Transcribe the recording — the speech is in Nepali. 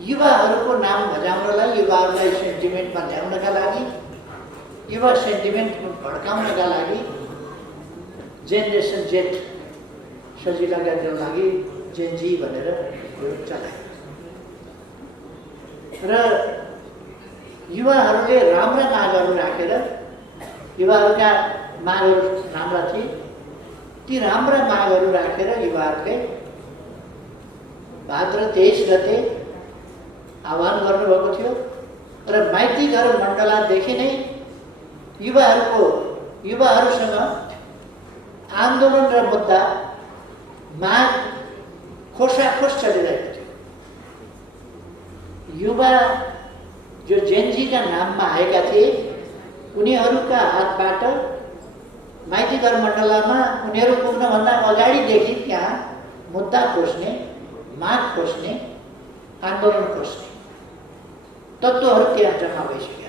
युवाहरूको नाम भजाउनलाई, युवाहरूलाई सेन्टिमेन्टमा ल्याउनका लागि, युवा सेन्टिमेन्टमा भड्काउनका लागि जेनेरेसन जेट सजिला गर्नको लागि जेनजी भनेर चलाए। र युवाहरूले राम्रा मागहरू राखेर, युवाहरूका मागहरू राम्रा थिए, ती राम्रा मागहरू राखेर युवाहरूले भाद्र 23 गते आह्वान गर्नुभएको थियो। र माइती घर मण्डलादेखि नै युवाहरूसँग आन्दोलन र मुद्दा माग खोसाखोस चलिरहेको थियो। युवा जो जेनजीका नाममा आएका थिए, उनीहरूका हातबाट माइती घर मण्डलामा उनीहरू पुग्नभन्दा अगाडिदेखि त्यहाँ मुद्दा खोज्ने, माग खोज्ने, आन्दोलन खोज्ने तत्त्वहरू त्यहाँ जम्मा भइसके।